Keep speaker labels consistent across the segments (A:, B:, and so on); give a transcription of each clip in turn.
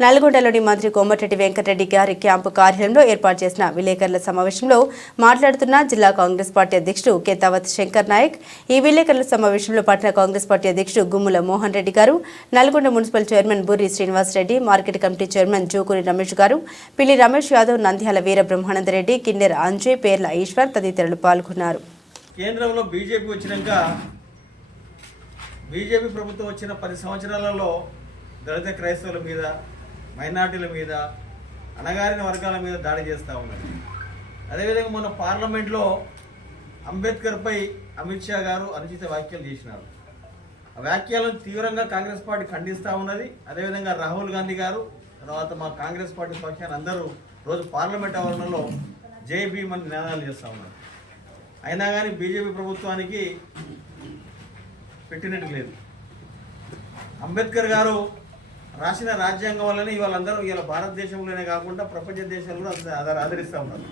A: నల్గొండలోని మంత్రి కోమటిరెడ్డి వెంకటరెడ్డి గారి క్యాంపు కార్యాలయంలో ఏర్పాటు చేసిన విలేకరుల సమావేశంలో మాట్లాడుతున్న జిల్లా కాంగ్రెస్ పార్టీ అధ్యక్షుడు కేతావత్ శంకర్ నాయక్ ఈ విలేకరుల సమావేశంలో పట్టణ కాంగ్రెస్ పార్టీ అధ్యక్షుడు Gummula Mohan Reddy garu Nalgonda municipal chairman Burri Srinivas Reddy market committee chairman Jokuri Ramesh garu Pilli Ramesh Yadav Nandyal వీర బ్రహ్మానందరెడ్డి కిన్నెర్ అంజయ్ పేర్ల ఈశ్వర్ తదితరులు పాల్గొన్నారు.
B: కేంద్రంలో బీజేపీ వచ్చినాక బీజేపీ ప్రభుత్వం వచ్చిన పది సంవత్సరాలలో దళిత క్రైస్తవుల మీద మైనార్టీల మీద అణగారిన వర్గాల మీద దాడి చేస్తూ ఉన్నారు. అదేవిధంగా మొన్న పార్లమెంట్లో అంబేద్కర్పై అమిత్ షా గారు అనుచిత వ్యాఖ్యలు చేసినారు. ఆ వ్యాఖ్యలను తీవ్రంగా కాంగ్రెస్ పార్టీ ఖండిస్తూ ఉన్నది. అదేవిధంగా రాహుల్ గాంధీ గారు తర్వాత మా కాంగ్రెస్ పార్టీ పక్షాన్ని అందరూ రోజు పార్లమెంట్ ఆవరణలో జై భీమ్ అని నినాదాలు చేస్తూ ఉన్నారు. అయినా కానీ బీజేపీ ప్రభుత్వానికి పెట్టినట్టు లేదు. అంబేద్కర్ గారు రాసిన రాజ్యాంగం వల్లనే ఇవాళందరూ ఇవాళ భారతదేశంలోనే కాకుండా ప్రపంచ దేశాలు కూడా అందరూ ఆదరిస్తూ ఉన్నారు.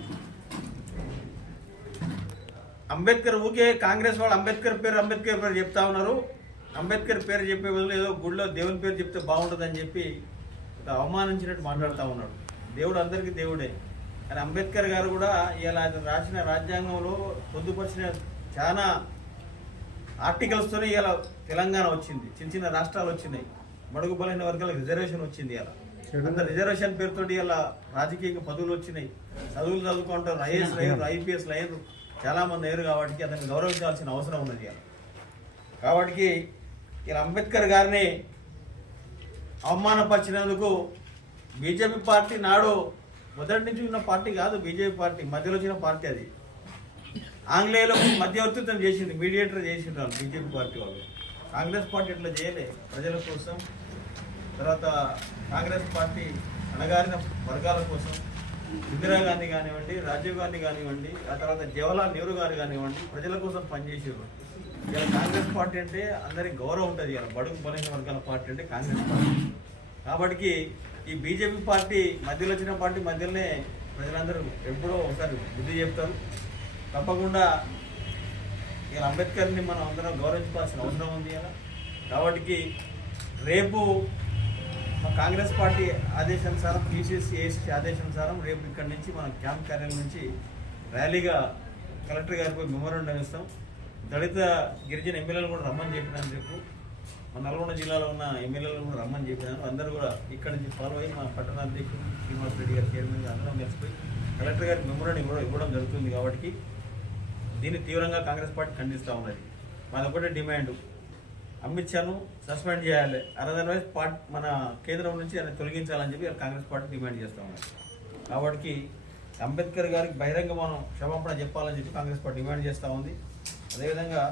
B: అంబేద్కర్ ఊకే కాంగ్రెస్ వాళ్ళు అంబేద్కర్ పేరు అంబేద్కర్ పేరు చెప్తా ఉన్నారు. అంబేద్కర్ పేరు చెప్పే బదులు ఏదో గుడిలో దేవుని పేరు చెప్తే బాగుంటుందని చెప్పి అవమానించినట్టు మాట్లాడుతూ ఉన్నాడు దేవుడు అందరికీ దేవుడే. కానీ అంబేద్కర్ గారు కూడా ఇలా రాసిన రాజ్యాంగంలో పొందుపరిచిన చాలా ఆర్టికల్స్తోనే ఇలా తెలంగాణ వచ్చింది. చిన్న చిన్న రాష్ట్రాలు వచ్చినాయి. మడుగు బలైన వర్గాలకు రిజర్వేషన్ వచ్చింది ఇలా అంత రిజర్వేషన్ పేరుతోటి ఇలా రాజకీయ పదవులు వచ్చినాయి. చదువులు చదువుకుంటారు ఐఏఎస్ అయ్యారు ఐపీఎస్ అయ్యారు చాలా మంది అయ్యారు కాబట్టి అతన్ని గౌరవించాల్సిన అవసరం ఉన్నది కాబట్టి ఇలా అంబేద్కర్ గారిని అవమానపరిచినందుకు బీజేపీ పార్టీ నాడు మొదటి నుంచి ఉన్న పార్టీ కాదు బీజేపీ పార్టీ మధ్యలో వచ్చిన పార్టీ అది. ఆంగ్లేయులకు మధ్యవర్తిత్వం చేసింది మీడియేటర్ చేసిండ్రు వాళ్ళు బీజేపీ పార్టీ వాళ్ళు. కాంగ్రెస్ పార్టీ ఇట్లా చేయలే? ప్రజల కోసం తర్వాత కాంగ్రెస్ పార్టీ అణగారిన వర్గాల కోసం ఇందిరాగాంధీ కానివ్వండి రాజీవ్ గాంధీ కానివ్వండి ఆ తర్వాత జవహర్లాల్ నెహ్రూ గారు కానివ్వండి ప్రజల కోసం పనిచేసేవారు. ఇలా కాంగ్రెస్ పార్టీ అంటే అందరికి గౌరవం ఉంటుంది ఇలా బడుగు బలహీన వర్గాల పార్టీ అంటే కాంగ్రెస్ పార్టీ. కాబట్టి ఈ బీజేపీ పార్టీ మధ్యలో వచ్చిన పార్టీ మధ్యలోనే ప్రజలందరూ ఎప్పుడో ఒకసారి బుద్ధి చెప్తారు. తప్పకుండా ఇలా అంబేద్కర్ని మనం అందరం గౌరవించాల్సిన అవసరం ఉంది ఇలా కాబట్టి రేపు మా కాంగ్రెస్ పార్టీ ఆదేశానుసారం పీసీసీ ఏసీ ఆదేశానుసారం రేపు ఇక్కడి నుంచి మన క్యాంప్ కార్యాలయం నుంచి ర్యాలీగా కలెక్టర్ గారిపై మెమోరండం ఇస్తాం. దళిత గిరిజన ఎమ్మెల్యేలు కూడా రమ్మని చెప్పినాను రేపు. మన నల్గొండ జిల్లాలో ఉన్న ఎమ్మెల్యేలు కూడా రమ్మని చెప్పినాను అందరూ కూడా ఇక్కడి నుంచి ఫాలో అయ్యి మా పట్టణ అధ్యక్షుడు శ్రీనివాస్ రెడ్డి గారి చైర్మన్ గారు అందరం కలిసిపోయి కలెక్టర్ గారికి మెమోరాండం కూడా ఇవ్వడం జరుగుతుంది కాబట్టి దీన్ని తీవ్రంగా కాంగ్రెస్ పార్టీ ఖండిస్తూ ఉన్నది. మాది ఒకటే డిమాండ్. అమిత్ షాను సస్పెండ్ చేయాలి. అదర్వైజ్ పార్టీ మన కేంద్రం నుంచి ఆయన తొలగించాలని చెప్పి కాంగ్రెస్ పార్టీ డిమాండ్ చేస్తూ ఉన్నారు. కాబట్టి అంబేద్కర్ గారికి బహిరంగ మనం క్షమాపణ చెప్పాలని చెప్పి కాంగ్రెస్ పార్టీ డిమాండ్ చేస్తూ ఉంది. అదేవిధంగా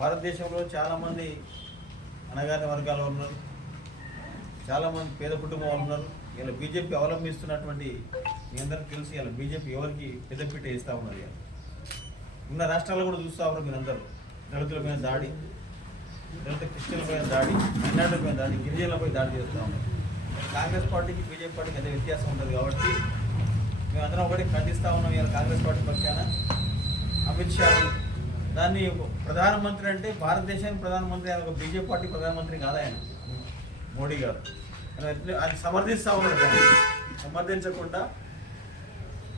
B: భారతదేశంలో చాలామంది అనగారిన వర్గాలు ఉన్నారు. చాలామంది పేద కుటుంబాలు ఉన్నారు. ఇలా బీజేపీ అవలంబిస్తున్నటువంటి మీ అందరికీ తెలిసి ఇలా బీజేపీ ఎవరికి పెద్దపీట ఇస్తూ ఉన్నారు ఇలా ఉన్న రాష్ట్రాల్లో కూడా చూస్తూ ఉన్నారు మీరందరూ. దళితుల మీద దాడి లేకపోతే క్రిస్టియన్ల దాడి మైనార్టీల దాడి గిరిజనులపై దాడి చేస్తూ ఉన్నారు. కాంగ్రెస్ పార్టీకి బీజేపీ పార్టీకి అదే వ్యత్యాసం ఉంటుంది కాబట్టి మేమందరం ఒకటి ఖండిస్తూ ఉన్నాం ఇవాళ కాంగ్రెస్ పార్టీ పక్షాన. అమిత్ షా దాన్ని ప్రధానమంత్రి అంటే భారతదేశానికి ప్రధానమంత్రి ఆయన ఒక బీజేపీ పార్టీ ప్రధానమంత్రి కాదు ఆయన. మోడీ గారు. అది సమర్థిస్తూ ఉన్నాడు సమర్థించకుండా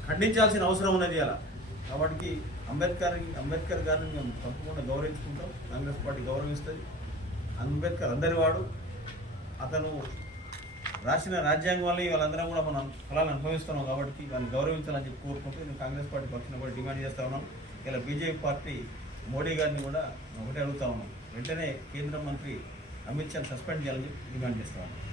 B: ఖండించాల్సిన అవసరం ఉన్నది అలా కాబట్టి అంబేద్కర్ అంబేద్కర్ గారిని మేము తప్పకుండా గౌరవించుకుంటాం. కాంగ్రెస్ పార్టీ గౌరవిస్తుంది. అంబేద్కర్ అందరి వాడు. అతను రాసిన రాజ్యాంగం వల్ల వాళ్ళందరం కూడా మనం ఫలాలు అనుభవిస్తున్నాం కాబట్టి వాళ్ళని గౌరవించాలని చెప్పి కోరుకుంటూ నేను కాంగ్రెస్ పార్టీ పక్షాన కూడా డిమాండ్ చేస్తా ఉన్నాం. ఇలా బీజేపీ పార్టీ మోడీ గారిని కూడా ఒకటే అడుగుతా ఉన్నాం. వెంటనే కేంద్ర మంత్రి అమిత్ షాని సస్పెండ్ చేయాలని డిమాండ్ చేస్తా ఉన్నాం.